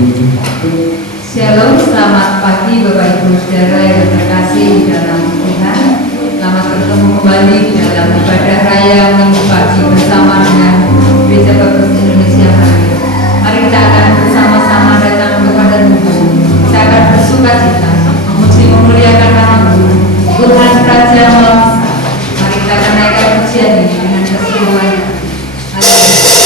Shalom, selamat pagi Bapak Ibu Saudara yang terkasih di dalam Tuhan. Selamat bertemu kembali di dalam ibadah raya Minggu pagi bersama dengan Gereja Baptis Indonesia Raya. Mari kita akan bersama-sama datang kepada Tuhan. Kita akan bersuka cita, memuji memuliakan nama Tuhan Raja Maha Besar. Mari kita akan naikkan pujian ini dengan keseluruhannya. Haleluya.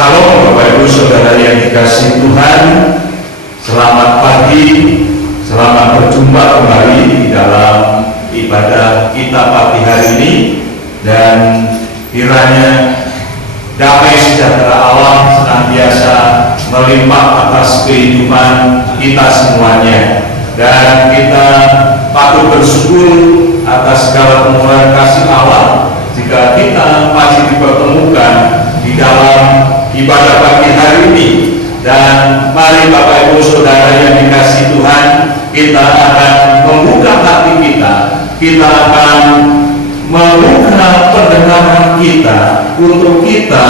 Shalom Bapak Ibu Saudara yang dikasihi Tuhan. Selamat pagi, selamat berjumpa kembali di dalam ibadah kita pagi hari ini. Dan kiranya damai sejahtera Allah senantiasa melimpah atas kehidupan kita semuanya. Dan kita patut bersyukur atas segala pemurahan kasih Allah jika kita masih dipertemukan di dalam ibadah pagi hari ini. Dan mari Bapak Ibu Saudara yang dikasihi Tuhan, kita akan membuka hati kita akan membuka pendengaran kita untuk kita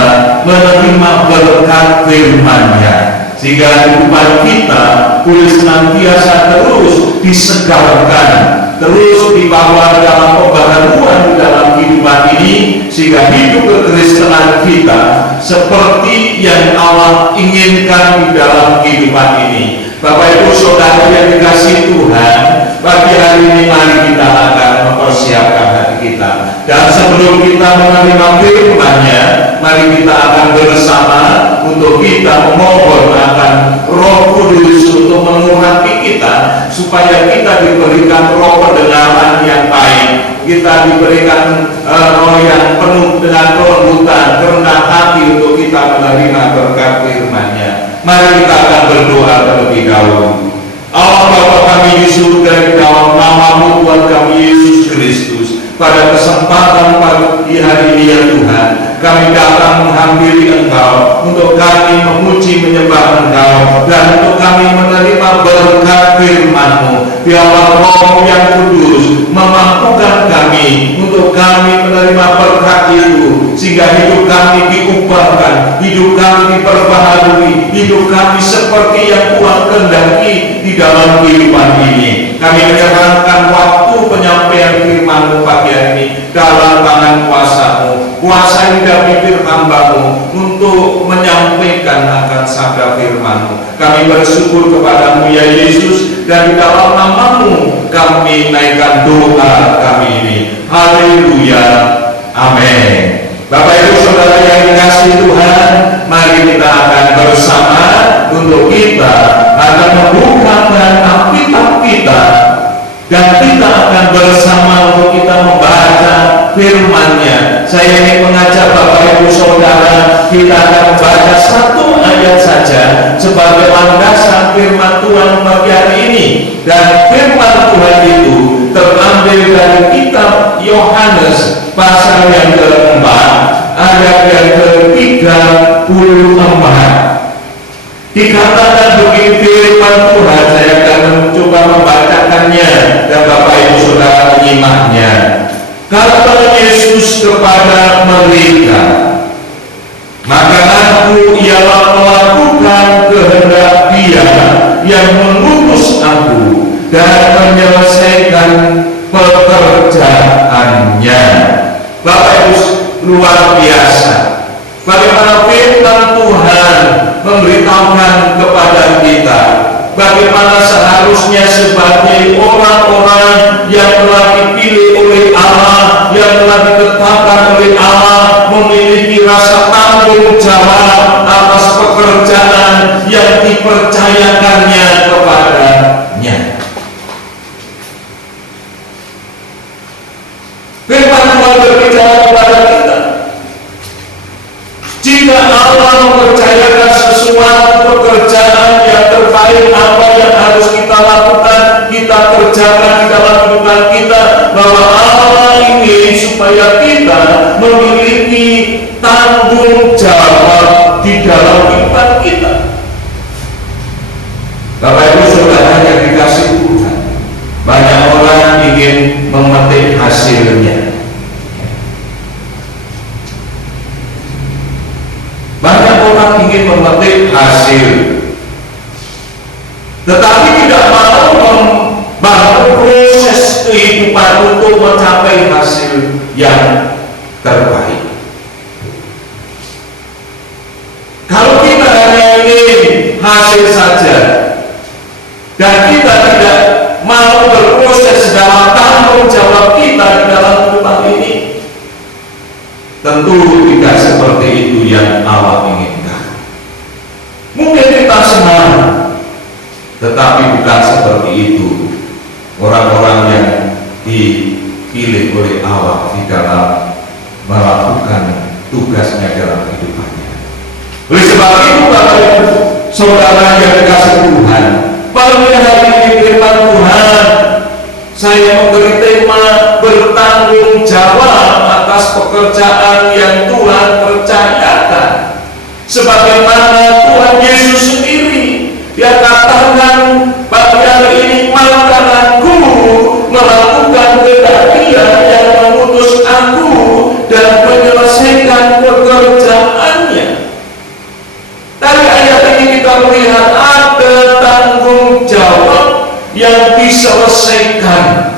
menerima berkat firman-Nya, sehingga kehidupan kita boleh senantiasa terus disegarkan, terus dibawa dalam pembaharuan di dalam kehidupan ini, sehingga hidup kekristenan kita seperti yang Allah inginkan di dalam kehidupan ini. Bapak Ibu Saudara yang dikasihi Tuhan, pagi hari ini mari kita akan mempersiapkan hati kita. Dan sebelum kita menerima firman-Nya, mari kita akan bersama untuk kita memohon akan Roh Kudus untuk mengurapi kita, supaya kita diberikan roh pendengaran yang baik, kita diberikan roh yang penuh dengan kelembutan, kerendah hati untuk kita menerima berkat firman-Nya. Mari kita akan berdoa terlebih dahulu. Allah Bapa kami di surga, di dalam nama-Mu Tuhan kami Yesus Kristus, pada kesempatan pagi hari ini ya Tuhan, kami datang menghampiri Engkau untuk kami memuji menyembah Engkau, dan untuk kami menerima berkat firman-Mu. Biarlah Roh yang Kudus memampukan kami untuk kami menerima berkat itu, sehingga hidup kami diubahkan, hidup kami diperbaharui, hidup kami seperti yang Tuhan kehendaki di dalam kehidupan ini. Kami menyerahkan waktu penyampaian firman-Mu pagi hari ini dalam tangan kuasa-Mu. Kuasai dan bibir hamba-Mu untuk menyampaikan akan sabda firman-Mu. Kami bersyukur kepada-Mu ya Yesus, dan di dalam nama-Mu kami naikkan doa kami ini. Haleluya, amin. Bapak Ibu Saudara yang dikasihi Tuhan, mari kita akan bersama untuk kita akan membukakan Alkitab kita, dan kita akan bersama untuk kita membaca firman-Nya. Saya ingin mengajak Bapak Ibu Saudara, kita akan membaca satu ayat saja sebagai landasan firman Tuhan pagi hari ini. Dan firman Tuhan itu terambil dari kitab Yohanes pasal yang keempat, ayat yang ke-34. Dikatakan begini firman Tuhan, saya akan mencoba membacakannya dan Bapak Ibu Saudara menyimaknya. Kata Yesus kepada mereka, maka aku ialah melakukan kehendak Dia yang mengutus aku dan menyelesaikan pekerjaannya. Bapak Ibu, luar biasa bagaimana firman Tuhan memberitahukan kepada kita bagaimana seharusnya sebagai orang-orang yang telah dipilih oleh Allah, yang telah ditetapkan oleh Allah, memiliki rasa tanggung jawab atas pekerjaan yang dipercayakannya kepadanya. Firman Tuhan berbicara kepada kita, jika Allah mempercayakan sesuatu pekerjaan yang terbaik, apa yang harus kita lakukan, kita kerjakan di dalam kehidupan kita, bahwa Allah ingin supaya kita memiliki tanggung jawab di dalam kehidupan kita. Bapak Ibu Saudara yang dikasihi Tuhan, banyak orang ingin memetik hasilnya. Banyak orang ingin memetik hasil, tetapi tidak mau membangun proses kehidupan untuk mencapai hasil yang terbaik. Kalau kita hanya ingin hasil saja dan kita tidak mau berproses dalam tanggung jawab kita di dalam kehidupan ini, tentu tidak seperti itu yang Allah inginkan. Tetapi bukan seperti itu orang-orang yang dipilih oleh Allah di dalam melakukan tugasnya dalam kehidupannya. Oleh sebab itu, Bapak Ibu Saudara yang dikasihi Tuhan, pada hari ini firman Tuhan, saya memberi tema bertanggung jawab atas pekerjaan yang Tuhan percayakan. Sebagaimana Tuhan Yesus sendiri, Dia katakan pada hari ini, maka aku melakukan kehendak Dia yang mengutus aku dan menyelesaikan pekerjaannya. Dari ayat ini kita melihat ada tanggung jawab yang diselesaikan.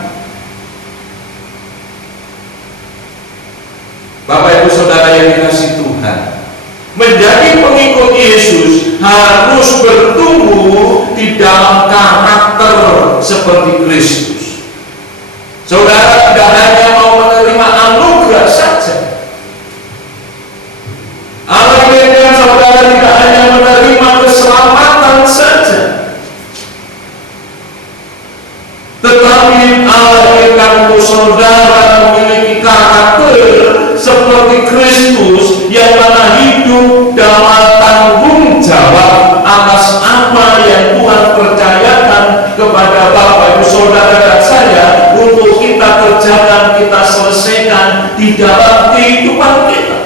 Bapak Ibu Saudara yang dikasihi Tuhan, menjadi pengikut Yesus harus bertumbuh di dalam karakter seperti Kristus. Saudara tidak hanya mau menerima anugerah saja. Allah inginkan saudara tidak hanya menerima keselamatan saja, tetapi Allah inginkan untuk saudara memiliki karakter seperti Kristus, yang mana hidup dalam tanggung jawab atas apa yang Tuhan percayakan kepada Bapak Ibu Saudara dan saya untuk kita kerjakan, kita selesaikan di dalam kehidupan kita.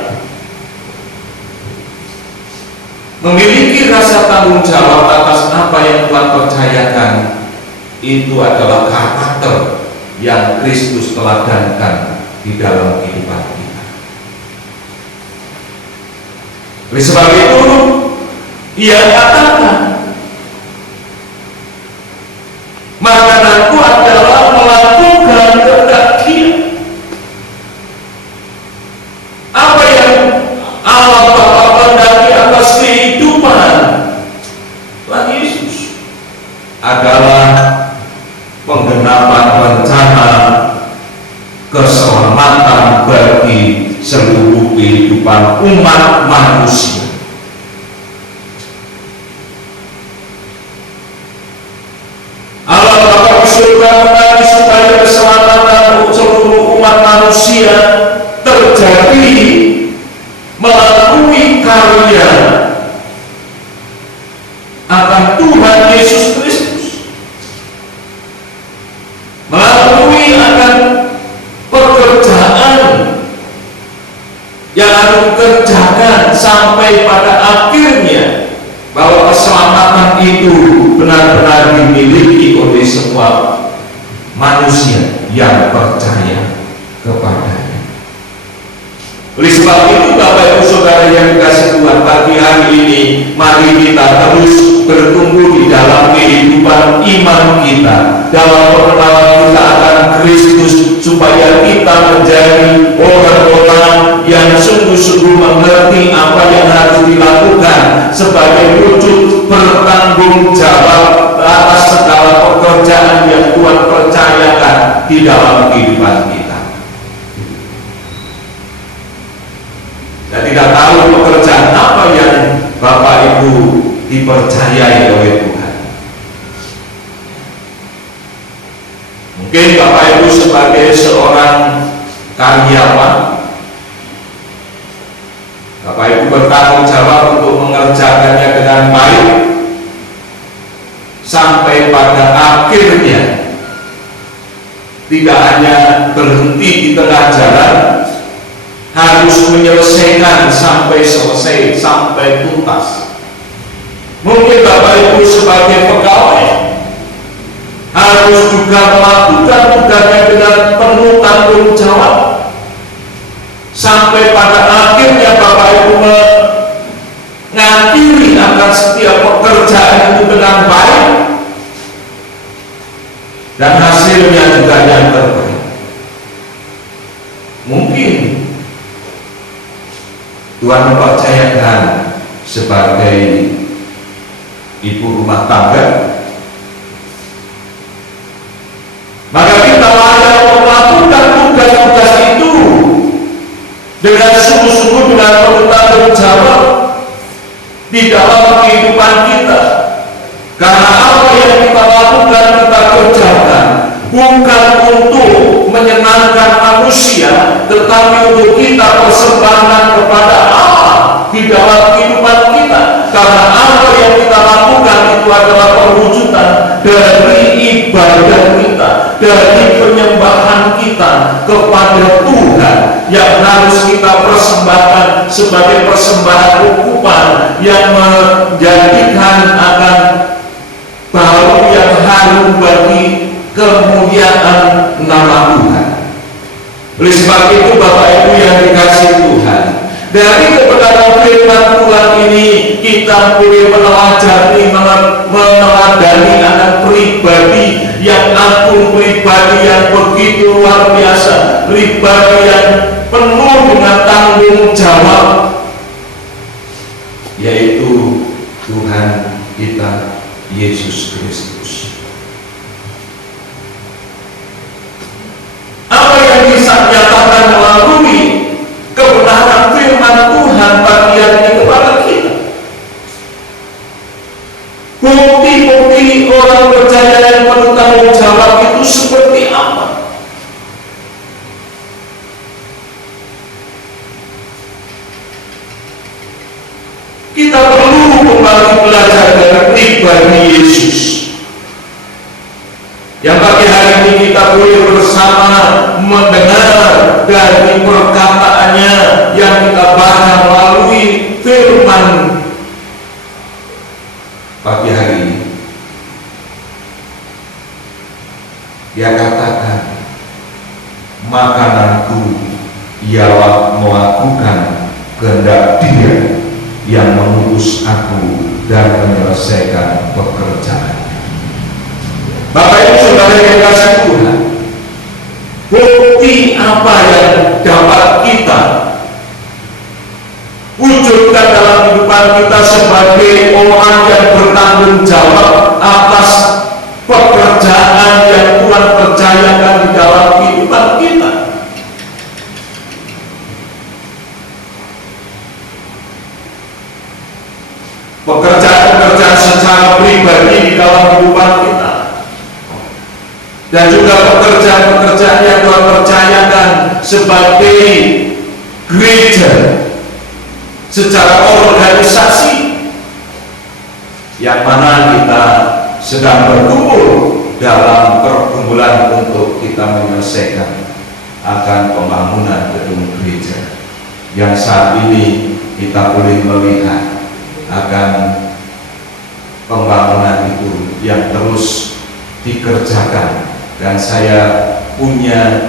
Memiliki rasa tanggung jawab atas apa yang Tuhan percayakan, itu adalah karakter yang Kristus teladankan di dalam kehidupan kita. Oleh sebab itu, Ia katakan, makananku adalah melakukan kehendak Dia. Apa yang Allah Bapa kehendaki atas kehidupan Tuhan Yesus adalah penggenapan rencana keselamatan bagi seluruh kehidupan umat manusia. Allah Bapa di surga mengaji supaya keselamatan seluruh umat manusia terjadi melalui karya akan Tuhan Yesus Kristus, melalui akan pekerjaan yang harus dikerjakan sampai pada akhirnya, bahwa keselamatan itu benar-benar dimiliki oleh semua manusia yang percaya kepadanya. Oleh sebab itu, Bapak Ibu Saudara yang dikasihi Tuhan, pagi hari ini mari kita terus bertumbuh di dalam kehidupan iman kita, dalam pengenalan kita akan Kristus, supaya kita menjadi orang-orang yang sungguh-sungguh mengerti apa yang harus dilakukan sebagai wujud bertanggung jawab atas segala pekerjaan yang Tuhan percayakan di dalam kehidupan kita. Saya tidak tahu pekerjaan apa yang Bapak Ibu dipercayai oleh Tuhan. Mungkin Bapak Ibu sebagai seorang karyawan, Bapak Ibu bertanggung jawab untuk mengerjakannya dengan baik sampai pada akhirnya, tidak hanya berhenti di tengah jalan, harus menyelesaikan sampai selesai, sampai tuntas. Mungkin Bapak Ibu sebagai pegawai harus juga melakukan tugasnya dengan penuh tanggung jawab sampai pada akhirnya Bapak Ibu mengakhiri akan setiap pekerjaan itu dengan baik dan hasilnya juga yang terbaik. Mungkin Tuhan mempercayakan sebagai ibu rumah tangga, maka kita layak melakukan tugas-tugas itu dengan sungguh-sungguh, dengan penuh tanggung jawab di dalam kehidupan kita. Karena apa yang bukan untuk menyenangkan manusia, tetapi untuk kita persembahkan kepada Allah di dalam kehidupan kita. Karena apa yang kita lakukan itu adalah perwujudan dari ibadah kita, dari penyembahan kita kepada Tuhan, yang harus kita persembahkan sebagai persembahan ukupan yang menjadikan akan bau yang harum bagi kemuliaan nama Tuhan. Oleh sebab itu, Bapak Ibu yang dikasihi Tuhan, dari kebenaran firman Tuhan ini kita boleh meneladani akan pribadi yang agung, pribadi yang begitu luar biasa, pribadi yang penuh dengan tanggung jawab, yaitu Tuhan kita Yesus Kristus. Apa yang bisa nyatakan melalui kebenaran firman Tuhan bagian ini kepada kita? Bukti-bukti orang percaya yang penuh tanggung jawab itu seperti apa? Kita perlu kembali belajar dari pribadi Yesus, yang pagi hari ini kita boleh bersama mendengar dari perkataannya yang kita baca melalui firman pagi hari ini. Dia katakan, makananku ialah melakukan kehendak Dia yang mengutus aku dan menyelesaikan pekerjaan. Bapak Ibu Saudara yang kasih Tuhan, bukti apa yang dapat kita wujudkan dalam kehidupan kita sebagai orang yang bertanggung jawab atas pekerjaan yang Tuhan percayakan di dalam kehidupan kita? Pekerjaan-pekerjaan secara pribadi di dalam kehidupan kita, dan juga pekerjaan-pekerjaan yang Tuhan percayakan sebagai gereja secara organisasi, yang mana kita sedang berkumpul dalam perkumpulan untuk kita menyelesaikan akan pembangunan gedung gereja, yang saat ini kita boleh melihat akan pembangunan itu yang terus dikerjakan. Dan saya punya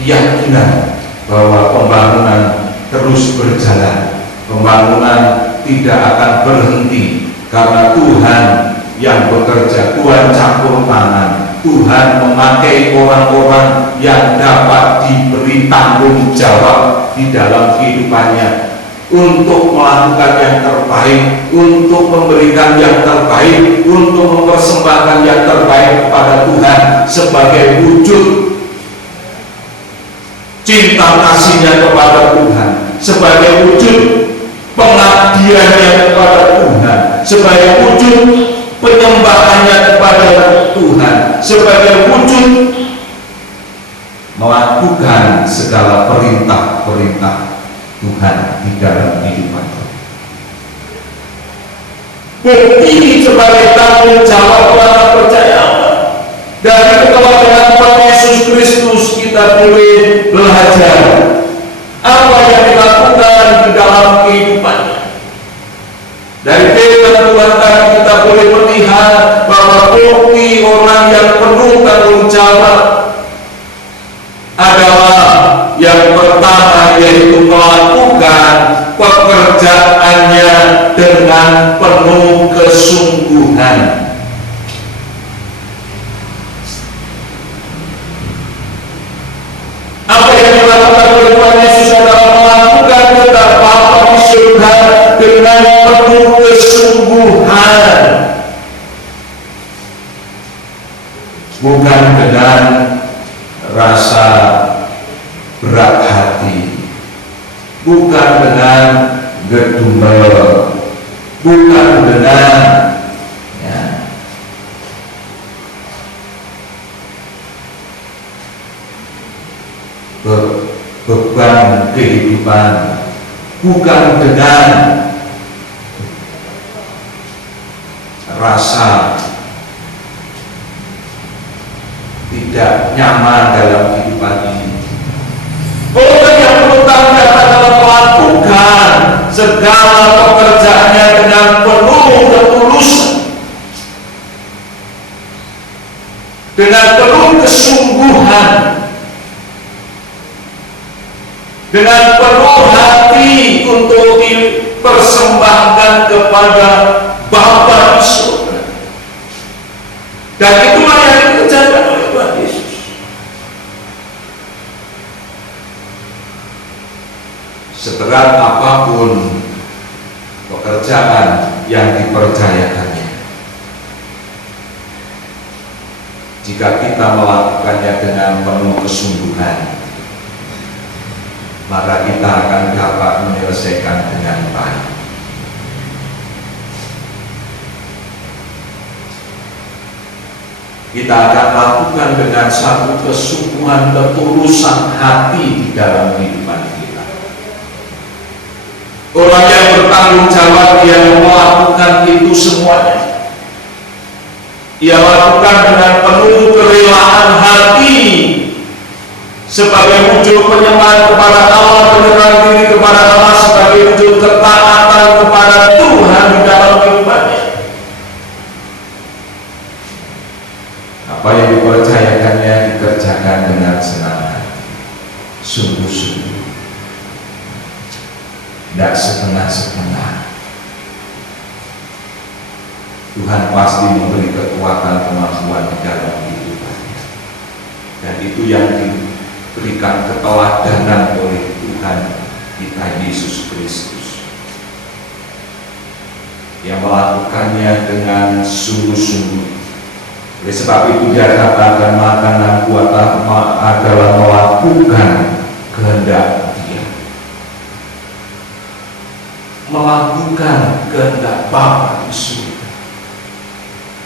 keyakinan bahwa pembangunan terus berjalan, pembangunan tidak akan berhenti, karena Tuhan yang bekerja, Tuhan campur tangan, Tuhan memakai orang-orang yang dapat diberi tanggung jawab di dalam kehidupannya untuk melakukan yang terbaik, untuk memberikan yang terbaik, untuk mempersembahkan yang terbaik kepada Tuhan sebagai wujud cinta kasih-Nya kepada Tuhan, sebagai wujud pengabdiannya kepada Tuhan, sebagai wujud penyembahannya kepada Tuhan, sebagai wujud melakukan segala perintah-perintah Tuhan di dalam kehidupan. Bukti sebagai tanggung jawab orang percaya dari keteladanan Tuhan Yesus Kristus, kita boleh belajar apa yang dilakukan di dalam kehidupannya. Dari firman Tuhan tadi kita boleh melihat bahwa bukti orang yang penuh tanggung jawab adalah yang pertama, yaitu melakukan pekerjaannya dengan penuh kesungguhan. Apa yang dilakukan oleh Tuhan Yesus adalah melakukan kehendak Bapa di surga dengan penuh kesungguhan, bukan dengan rasa berat hati, bukan dengan gedumel, bukan dengan beban kehidupan, bukan dengan rasa tidak nyaman dalam kehidupan ini. Orang yang berutang adalah melakukan segala pekerjaannya dengan penuh ketulusan, dengan penuh kesungguhan, dengan penuh hati untuk dipersembahkan kepada Bapa di surga. Dan itulah yang dikerjakan oleh Tuhan Yesus. Seberat apapun pekerjaan yang dipercayakannya, jika kita melakukannya dengan penuh kesungguhan, maka kita akan dapat menyelesaikan dengan baik. Kita akan lakukan dengan satu kesungguhan, ketulusan hati di dalam kehidupan kita. Orang yang bertanggung jawab, dia melakukan itu semuanya. Ia lakukan dengan penuh kerelaan hati, sebagai wujud penyembahan kepada Allah, penyerahan diri kepada Allah, sebagai wujud ketaatan kepada Tuhan di dalam kehidupannya. Apa yang dipercayakannya dikerjakan dengan senang hati, sungguh-sungguh, tidak setengah-setengah. Tuhan pasti memberi kekuatan, kemampuan di dalam kehidupannya, dan itu yang diberikan keteladanan oleh Tuhan kita Yesus Kristus, yang melakukannya dengan sungguh-sungguh. Oleh sebab itu dia katakan, makanan kuat adalah melakukan kehendak Dia, melakukan kehendak Bapa di surga.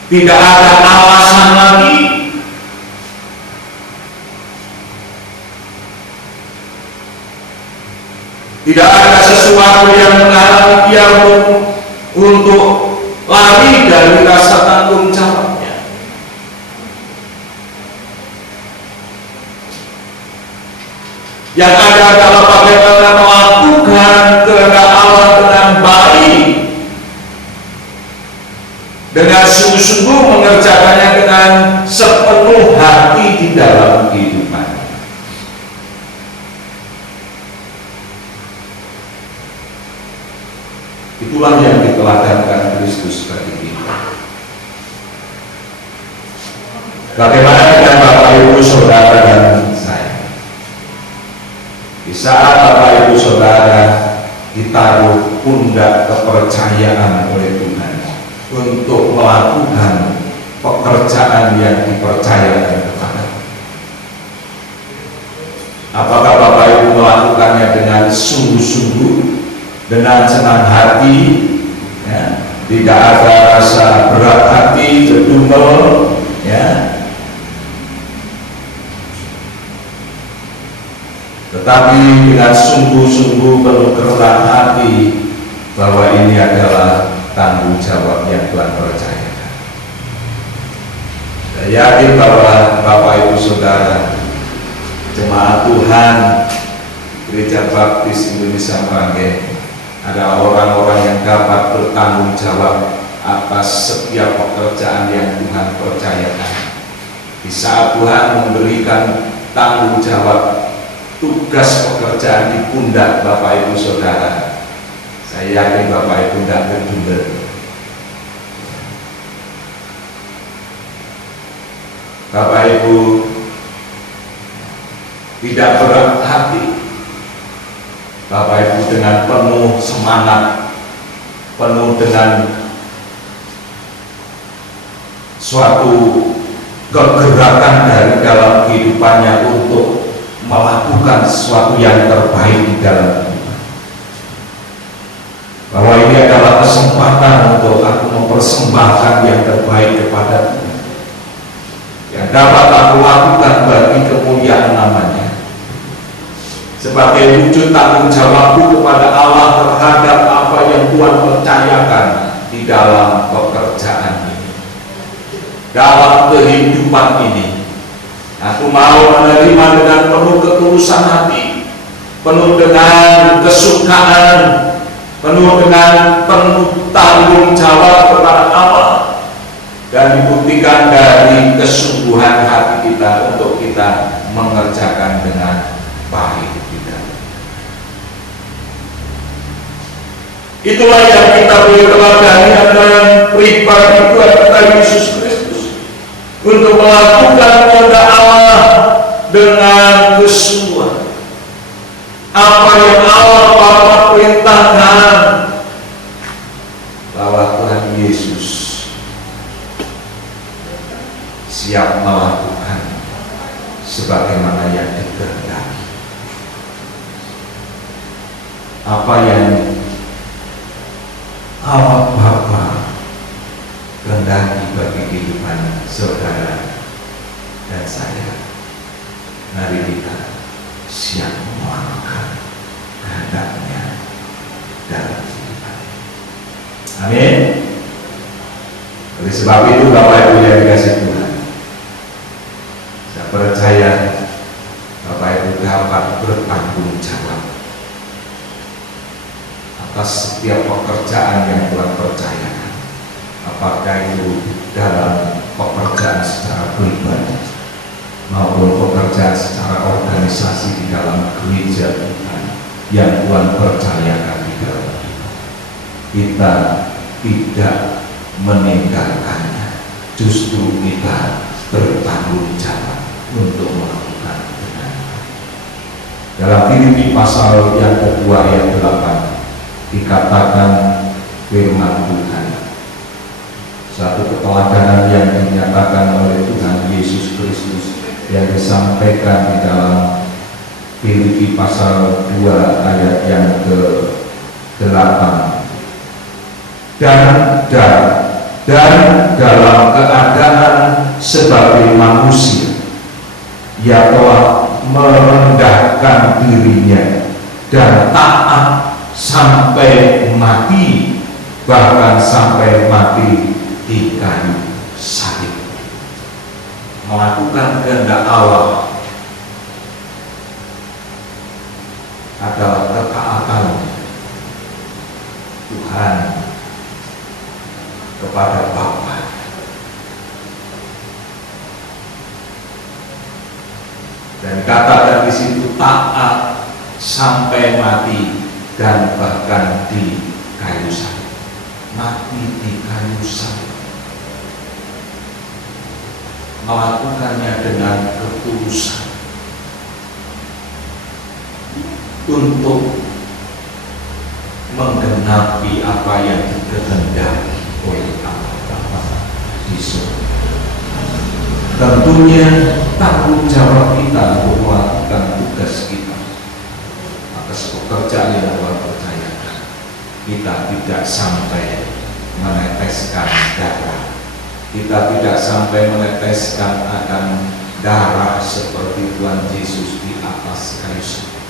Tidak ada alasan lagi. Tidak ada sesuatu yang menghalangi dia untuk lari dari rasa tanggung jawabnya. Yang ada adalah bagaimana melakukan kehendak Allah dengan baik, dengan sungguh-sungguh, mengerjakannya dengan sepenuh hati di dalam kehidupan. Itulah yang diteladankan Kristus bagi kita. Bagaimana dengan Bapak Ibu Saudara dan saya? Di saat Bapak Ibu Saudara ditaruh pundak kepercayaan oleh Tuhan untuk melakukan pekerjaan yang dipercayakan kepada, apakah Bapak Ibu melakukannya dengan sungguh-sungguh, dengan senang hati, ya, tidak ada rasa berat hati, gedumel, ya, tetapi dengan sungguh-sungguh penuh kerendahan hati bahwa ini adalah tanggung jawab yang Tuhan percayakan. Saya yakin bahwa Bapak Ibu Saudara, jemaat Tuhan Gereja Baptis Indonesia Bangke, ada orang-orang yang dapat bertanggung jawab atas setiap pekerjaan yang Tuhan percayakan. Di saat Tuhan memberikan tanggung jawab tugas pekerjaan di pundak Bapak Ibu Saudara, saya yakin Bapak Ibu tidak gedumel. Bapak Ibu tidak berat hati. Bapak Ibu dengan penuh semangat, penuh dengan suatu kegerakan dari dalam kehidupannya untuk melakukan sesuatu yang terbaik di dalam kehidupan. Bahwa ini adalah kesempatan untuk aku mempersembahkan yang terbaik kepada Tuhan, yang dapat aku lakukan bagi kemuliaan namanya. sebagai wujud tanggung jawabku kepada Allah terhadap apa yang Tuhan percayakan di dalam pekerjaan ini, dalam kehidupan ini. Aku mau menerima dengan penuh ketulusan hati, penuh dengan kesukaan, penuh dengan penuh tanggung jawab kepada Allah, dan dibuktikan dari kesungguhan hati kita untuk kita mengerjakan dengan baik. Itulah yang kita boleh teladani adalah pribadi Tuhan kita Yesus Kristus untuk melakukan kehendak Allah dengan kesungguhan. Apa yang Allah Bapa perintahkan, bahwa Tuhan Yesus siap melakukan sebagaimana yang dikehendaki. Apa yang Allah Bapa kehendaki bagi kehidupan saudara dan saya, mari kita siap melakukan kehendaknya dalam kehidupan. Amin. Oleh sebab itu Bapak Ibu yang dikasih Tuhan, saya percaya Bapak Ibu dapat bertanggung jawab atas setiap pekerjaan yang Tuhan percayakan, apakah itu dalam pekerjaan secara pribadi maupun pekerjaan secara organisasi di dalam gereja Tuhan yang Tuhan percayakan di dalam kita. Kita tidak meninggalkannya, justru kita bertanggung jawab untuk melakukan dengan baik. Dalam Filipi pasal yang kedua ayat 8 dikatakan firman Tuhan, satu keteladanan yang dinyatakan oleh Tuhan Yesus Kristus yang disampaikan di dalam Filipi pasal 2 ayat yang ke-8. Dan dalam keadaan sebagai manusia, ia telah merendahkan dirinya dan taat sampai mati, bahkan sampai mati di kayu salib. Melakukan kehendak Allah adalah ketaatan Tuhan kepada Bapa. Dan katakan di situ taat sampai mati dan bahkan di kayu salib. Mati di kayu salib, melakukannya dengan ketulusan untuk menggenapi apa yang dikehendaki oleh Allah Bapa di surga. Tentunya tanggung jawab kita untuk melakukan tugas kita atas pekerjaan yang Tuhan percayakan. Kita tidak sampai meneteskan darah, kita tidak sampai meneteskan akan darah seperti Tuhan Yesus di atas kayu salib.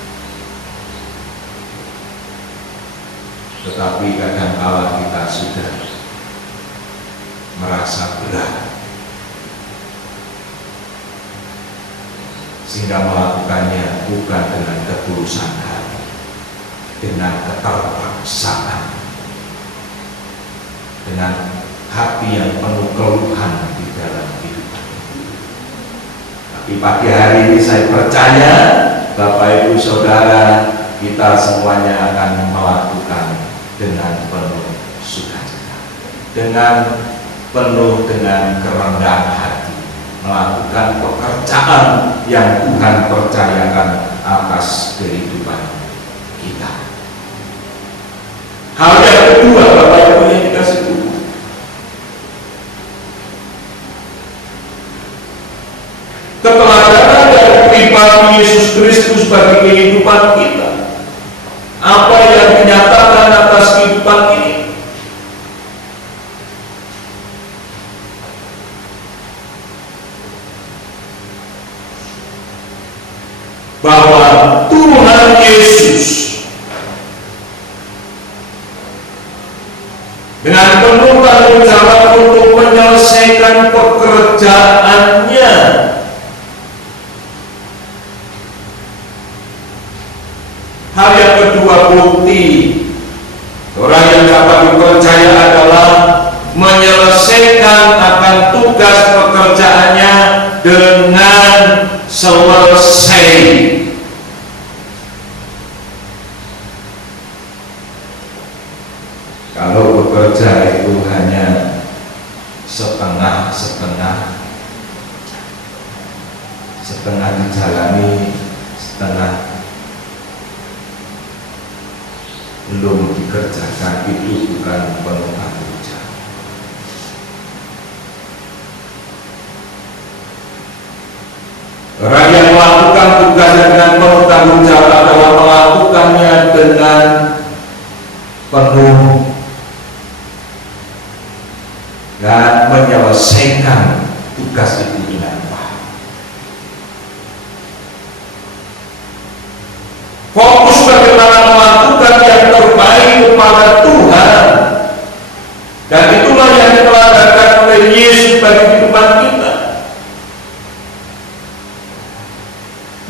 Tetapi kadang-kala kita sudah merasa berat sehingga melakukannya bukan dengan ketulusan hati, dengan keterpaksaan, dengan hati yang penuh keluhan di dalam kehidupan. Tapi pagi hari ini saya percaya Bapak Ibu Saudara, kita semuanya akan melakukan dengan penuh sukacita, dengan penuh dengan kerendahan hati, melakukan pekerjaan yang Tuhan percayakan atas kehidupan kita. Hal yang kedua, Bapak Ibu yang dikasih Tuhan, keteladanan dari pribadi Yesus Kristus bagi kehidupan kita. Apa yang dinyatakan atas kehidupan ini, bahwa Tuhan dengan penuh tanggung jawab untuk menyelesaikan pekerjaannya. Hal yang kedua, bukti orang yang dapat dipercaya adalah menyelesaikan akan tugas pekerjaannya dengan selesai. Kalau bekerja itu hanya setengah dijalani, setengah belum dikerjakan, itu bukan penuh tanggung jawab. Orang yang melakukan tugasnya dengan penuh tanggung jawab adalah melakukannya dengan penuh dan menyelesaikan tugas itu dengan baik. Fokus bagaimana melakukan yang terbaik kepada Tuhan, dan itulah yang diteladankan oleh Yesus bagi kehidupan kita.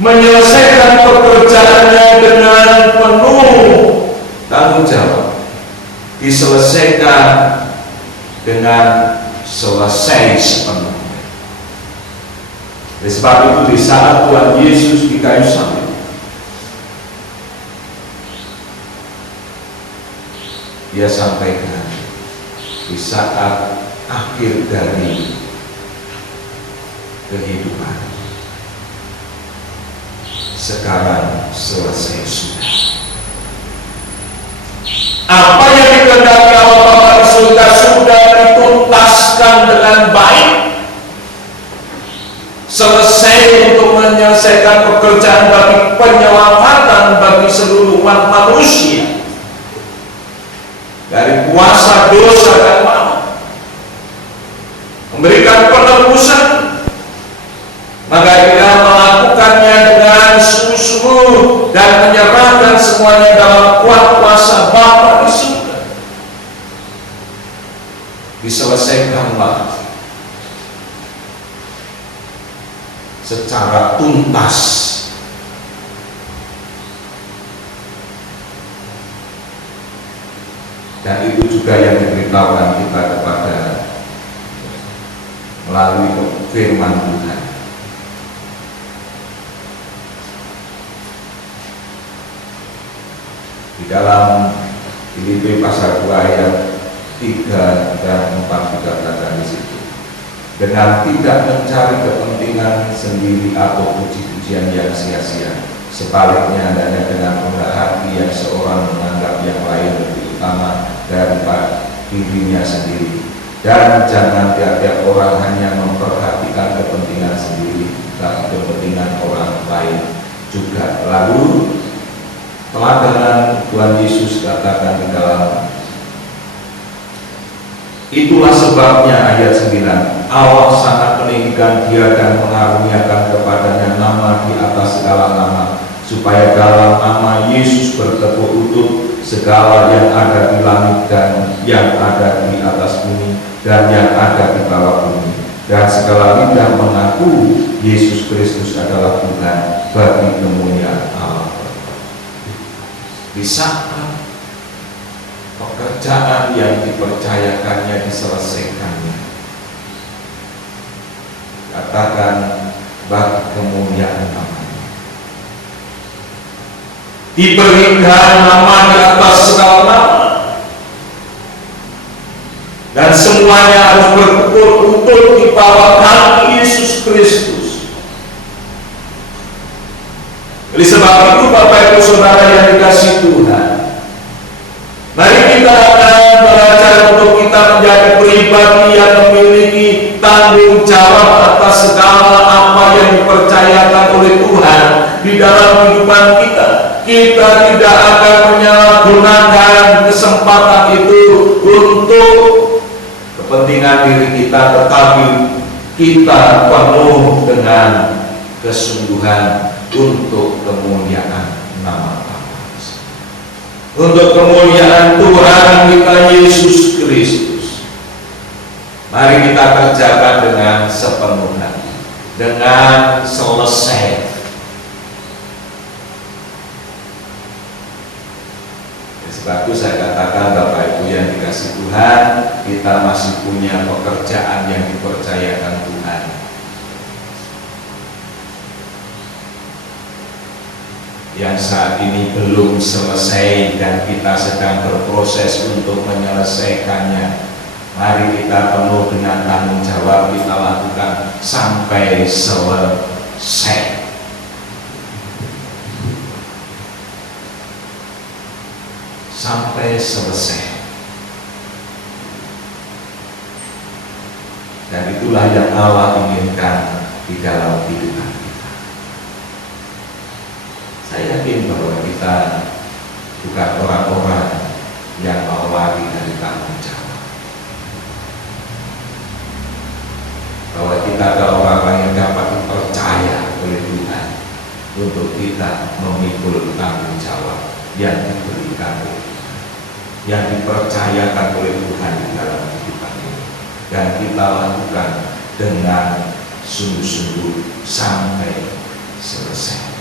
Menyelesaikan pekerjaannya dengan penuh tanggung jawab, diselesaikan dengan selesai sepenuhnya. Oleh sebab itu, di saat Tuhan Yesus di kayu salib, Dia sampaikan di saat akhir dari kehidupan, sekarang selesai sudah. Apa yang dikehendaki Allah Bapa di surga sudah dituntaskan dengan baik, selesai untuk menyelesaikan pekerjaan bagi penyelamatan bagi seluruh umat manusia dari kuasa dosa dan maut, memberikan penebusan. Maka kita melakukannya dengan sungguh-sungguh dan menyerahkan semuanya dalam kuasa Bapa di surga. Diselesaikanlah secara tuntas. Dan itu juga yang diberitahukan kita kepada melalui firman Tuhan. Di dalam Filipi pasal 2 ayat 3 dan 4 dikatakan di situ, dengan tidak mencari kepentingan sendiri atau puji-pujian yang sia-sia, sebaliknya hanya dengan rendah hati yang seorang menganggap yang lain lebih utama daripada dirinya sendiri, dan jangan tiap-tiap orang hanya memperhatikan kepentingan sendiri, tapi kepentingan orang lain juga. Lalu teladanan Tuhan Yesus katakan di dalam, itulah sebabnya ayat 9, Allah sangat meninggikan Dia dan mengaruniakan kepadanya nama di atas segala nama, supaya dalam nama Yesus bertekuk lutut segala yang ada di langit dan yang ada di atas bumi dan yang ada di bawah bumi, dan segala lidah mengaku Yesus Kristus adalah Tuhan, bagi kemuliaan Allah. Di saat pekerjaan yang dipercayakannya diselesaikannya, katakan bagi kemuliaan namanya, diberikan nama di atas segala nama, dan semuanya harus bertekuk lutut di bawah kaki Yesus Kristus. Oleh sebab itu, Bapak Ibu Saudara yang dikasihi Tuhan, mari kita akan belajar untuk kita menjadi pribadi yang memiliki tanggung jawab atas segala apa yang dipercayakan oleh Tuhan di dalam kehidupan kita. Kita tidak akan menyalahgunakan kesempatan itu untuk kepentingan diri kita, tetapi kita penuh dengan kesungguhan untuk kemuliaan nama Bapa, untuk kemuliaan Tuhan kita Yesus Kristus. Mari kita kerjakan dengan sepenuh hati, dengan selesai. Sebab itu saya katakan, Bapak Ibu yang dikasih Tuhan, kita masih punya pekerjaan yang dipercayakan Tuhan. Yang saat ini belum selesai dan kita sedang berproses untuk menyelesaikannya. Mari kita penuh dengan tanggung jawab, kita lakukan sampai selesai. Sampai selesai. Dan itulah yang Allah inginkan di dalam kehidupan kita. Saya yakin bahwa kita bukan orang-orang yang mau lari dari tanggung jawab. Bahwa kita adalah orang-orang yang dapat dipercaya oleh Tuhan untuk kita memikul tanggung jawab yang diberikan oleh Tuhan, yang dipercayakan oleh Tuhan di dalam kehidupan ini, dan kita lakukan dengan sungguh-sungguh sampai selesai.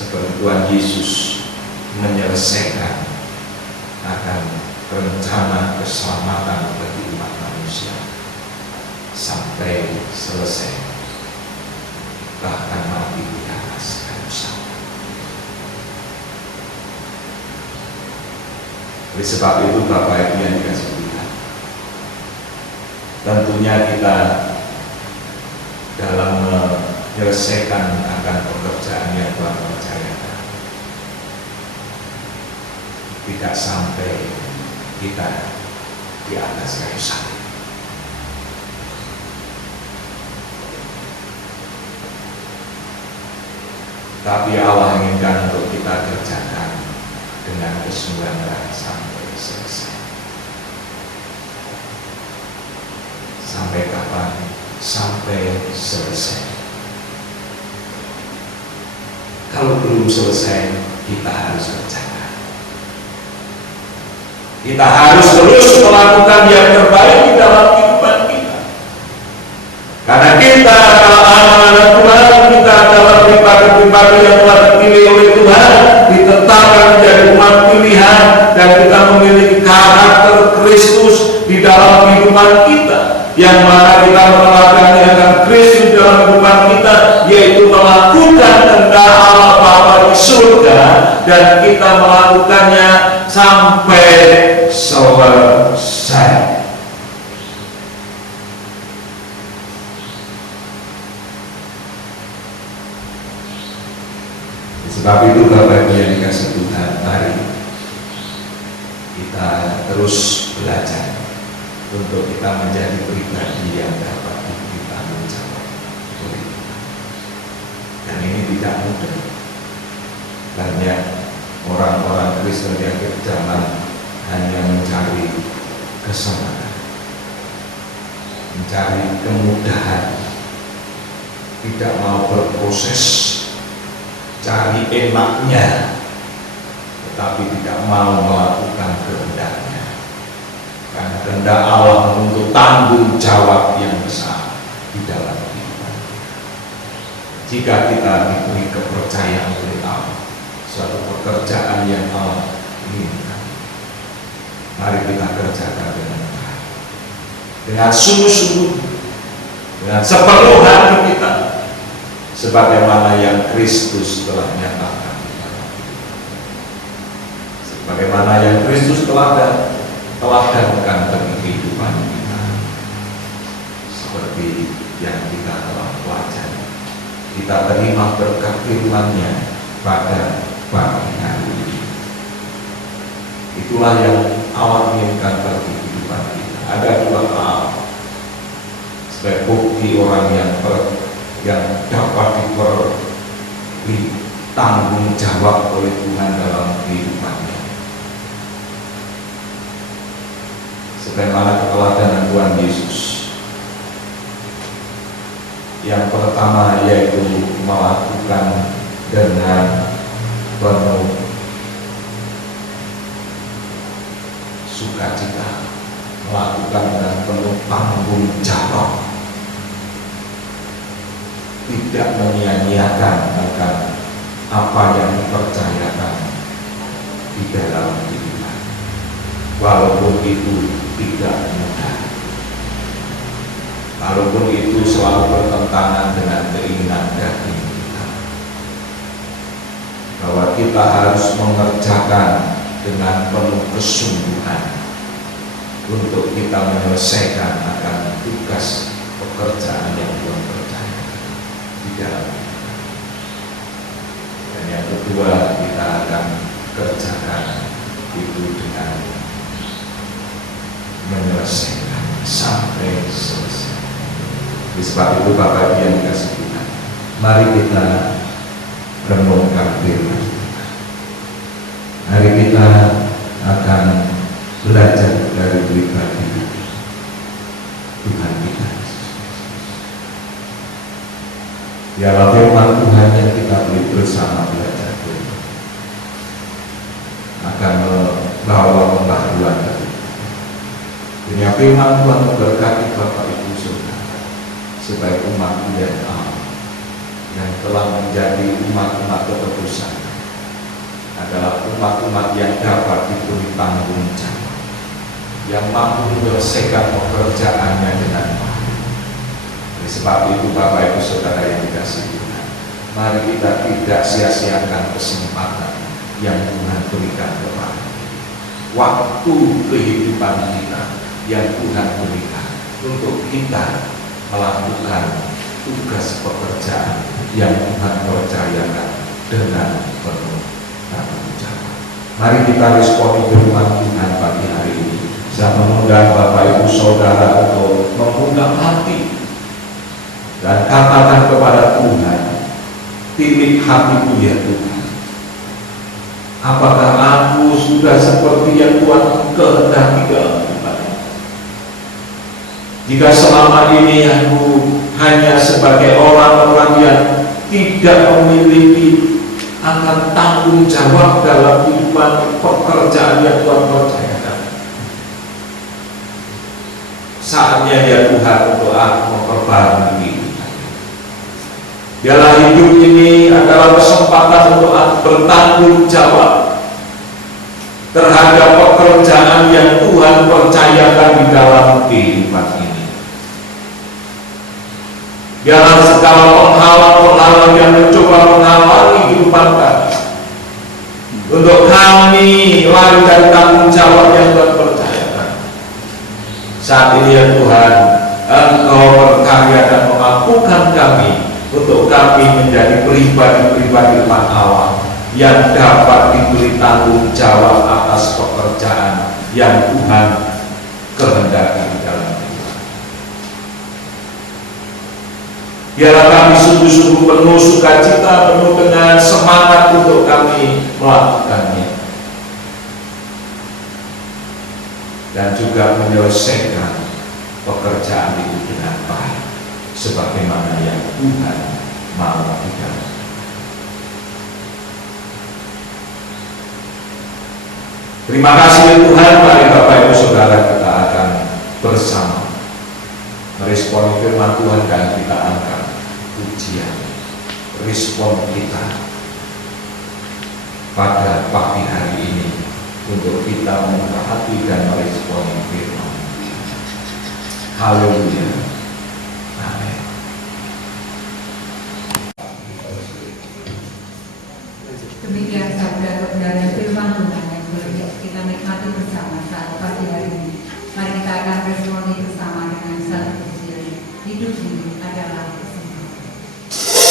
Seperti Tuhan Yesus menyelesaikan akan rencana keselamatan bagi umat manusia sampai selesai, bahkan mati di atas kayu salib. Oleh sebab itu, Bapak Ibu yang dikasih Tuhan, tentunya kita dalam menyelesaikan akan pekerjaan yang Tuhan percayakan, tidak sampai kita di atas kayu salib. Tapi Allah inginkan untuk kita kerjakan dengan kesungguhan sampai selesai. Sampai kapan? Sampai selesai. Kalau belum selesai, kita harus kerjakan. Kita harus terus melakukan yang terbaik di dalam kehidupan kita. Karena kita adalah anak-anak Tuhan, kita adalah pribadi-pribadi yang telah dipilih oleh Tuhan, ditetapkan menjadi umat pilihan, dan kita memiliki karakter Kristus di dalam kehidupan kita, yang mana kita meneladani akan Kristus dalam kehidupan kita, yaitu melakukan kehendak Allah Bapa di surga, dan kita melakukannya sampai selesai. Sebab itu, Bapak Ibu yang dikasih Tuhan, mari kita terus belajar untuk kita menjadi pribadi yang dapat diberi tanggung jawab oleh Tuhan. Dan ini tidak mudah. Banyak orang-orang Kristen di akhir zaman hanya mencari kesenangan, mencari kemudahan, tidak mau berproses, cari enaknya, tetapi tidak mau melakukan kehendaknya. Karena kehendak Allah menuntut tanggung jawab yang besar di dalam kehidupan. Jika kita diberi kepercayaan oleh Allah, suatu pekerjaan yang Allah inginkan, mari kita kerjakan dengan baik, dengan sungguh-sungguh, dengan sepenuh hati kita, sebagaimana yang Kristus telah nyatakan. Sebagaimana yang Kristus teladangkan bagi kehidupan kita, seperti yang kita telah pelajari. Kita terima berkat firman-Nya pada pagi hari ini. Itulah yang Allah inginkan bagi kehidupan kita. Ada dua hal sebagai bukti orang yang dapat diberi tanggung jawab oleh Tuhan dalam kehidupannya. Sebagaimana keteladanan Tuhan Yesus. Yang pertama yaitu melakukan dengan penuh sukacita. melakukan dengan penuh tanggung jawab, tidak menyia-nyiakan akan apa yang dipercayakan di dalam kehidupan, walaupun itu tidak mudah, walaupun itu selalu bertentangan dengan keinginan daging kita, bahwa kita harus mengerjakan dengan penuh kesungguhan untuk kita menyelesaikan akan tugas pekerjaan yang Tuhan percaya di dalam kita. Dan yang kedua, kita akan kerjakan itu dengan menyelesaikan sampai selesai. Di sebab itu Bapak Ibu yang dikasihi Tuhan, mari kita renungkan firman Tuhan. Hari kita akan belajar dari pribadi Tuhan kita. Biarlah firman Tuhan yang kita beli bersama belajar akan membawa pembaharuan dari dunia. Firman Tuhan memberkati Bapak Ibu Saudara sebagai umat pilihan Allah yang telah menjadi umat-umat ketebusan, adalah umat-umat yang dapat diberi tanggung jawab, yang mampu menyelesaikan pekerjaannya dengan baik. Oleh sebab itu Bapak Ibu Saudara yang dikasihi Tuhan, mari kita tidak sia-siakan kesempatan yang Tuhan berikan kepada kita, waktu kehidupan kita yang Tuhan berikan untuk kita melakukan tugas pekerjaan yang Tuhan percayakan dengan penuh tanggung jawab. Mari kita responi firman Tuhan pagi hari ini. Saya mengundang Bapak Ibu Saudara untuk membuka hati dan katakan kepada Tuhan, tilik hatiku ya Tuhan, apakah aku sudah seperti yang Tuhan kehendaki dalam hidup? Jika selama ini aku hanya sebagai orang-orang yang tidak memiliki akan tanggung jawab dalam kehidupan pekerjaan yang Tuhan percayakan, saatnya ya Tuhan untuk aku memperbarui kehidupan. Biarlah hidup ini adalah kesempatan untuk aku bertanggung jawab terhadap pekerjaan yang Tuhan percayakan di dalam kehidupan ini. Biarlah segala penghalang-penghalang yang mencoba menghalangi kehidupan kami, untuk kami lari dari tanggung jawab yang Tuhan percayakan. Saat ini ya Tuhan, Engkau berkarya dan memampukan kami untuk kami menjadi pribadi-pribadi umat Allah yang dapat diberi tanggung jawab atas pekerjaan yang Tuhan kehendaki di dalam hidup. Biarlah kami sungguh-sungguh penuh sukacita, penuh dengan semangat untuk kami melakukannya, dan juga menyelesaikan pekerjaan itu dengan baik sebagaimana yang Tuhan mau di dalam. Terima kasih ya Tuhan. Mari Bapak Ibu Saudara kita akan bersama meresponi firman Tuhan dan kita angkat pujian respon kita pada pagi hari ini untuk kita membuka hati dan meresponi firman. Haleluya. Amin. Demikian sabda kebenaran firman Tuhan yang mulia kita nikmati bersama saat pagi hari ini. Mari kita akan responi bersama dengan satu pujian, hidup ini adalah kesempatan. Hidup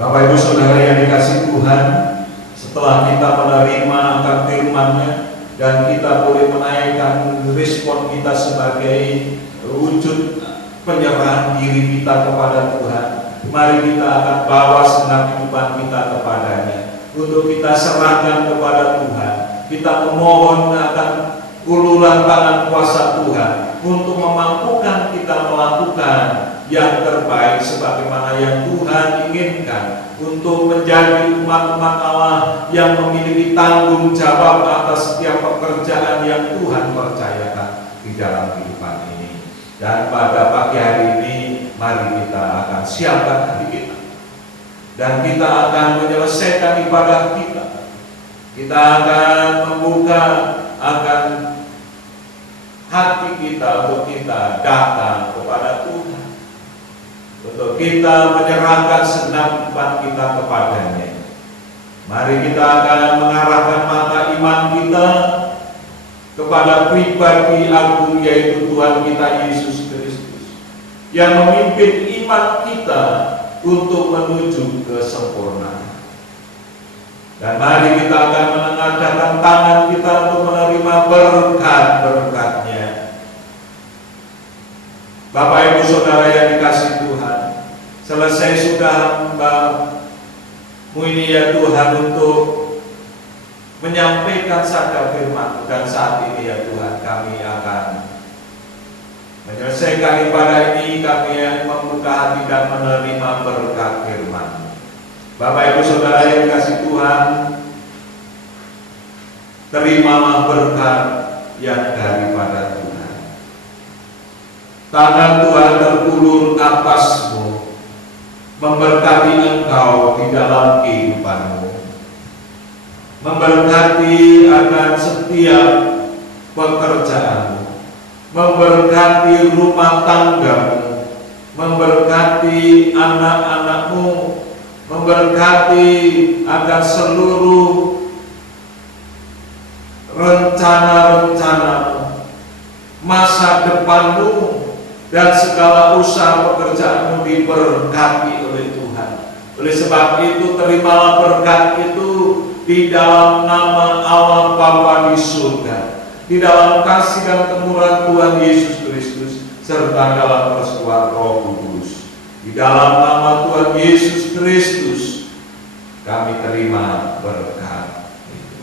Bapak Ibu Saudara yang dikasihi Tuhan, setelah kita menerima akan firman-Nya dan kita boleh menaikkan respon kita sebagai wujud penyerahan diri kita kepada Tuhan, mari kita akan bawa segenap kehidupan kita kepadanya untuk kita serahkan kepada Tuhan. Kita memohon akan uluran tangan kuasa Tuhan untuk memampukan kita melakukan yang terbaik sebagaimana yang Tuhan inginkan, untuk menjadi umat-umat Allah yang memiliki tanggung jawab atas setiap pekerjaan yang Tuhan percayakan di dalam kehidupan ini. Dan pada pagi hari ini mari kita akan siapkan hati kita, dan kita akan menyelesaikan ibadah kita. Kita akan membuka akan hati kita untuk kita datang kepada Tuhan, untuk kita menyerahkan segenap kehidupan kita kepadanya. Mari kita akan mengarahkan mata iman kita kepada pribadi agung, yaitu Tuhan kita Yesus Kristus, yang memimpin iman kita untuk menuju kesempurnaan. Dan mari kita akan menengadahkan tangan kita untuk menerima berkat-berkat-Nya. Bapak Ibu Saudara yang dikasihi Tuhan, selesai sudah hamba-Mu ini ya Tuhan untuk menyampaikan sabda firman, dan saat ini ya Tuhan kami akan menyelesaikan ibadah ini. Kami yang membuka hati dan menerima berkat firman. Bapak Ibu Saudara yang dikasihi Tuhan, terimalah berkat yang daripada Tuhan. Tangan Tuhan terulur atasmu, memberkati engkau di dalam kehidupanmu, memberkati akan setiap pekerjaanmu, memberkati rumah tanggamu, memberkati anak-anakmu, memberkati akan seluruh rencana-rencanamu, masa depanmu, dan segala usaha pekerjaanmu diberkati oleh Tuhan. Oleh sebab itu terimalah berkat itu di dalam nama Allah Bapa di surga, di dalam kasih dan kemurahan Tuhan Yesus Kristus, serta dalam persekutuan Roh Kudus. Di dalam nama Tuhan Yesus Kristus kami terima berkat itu.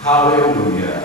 Haleluya.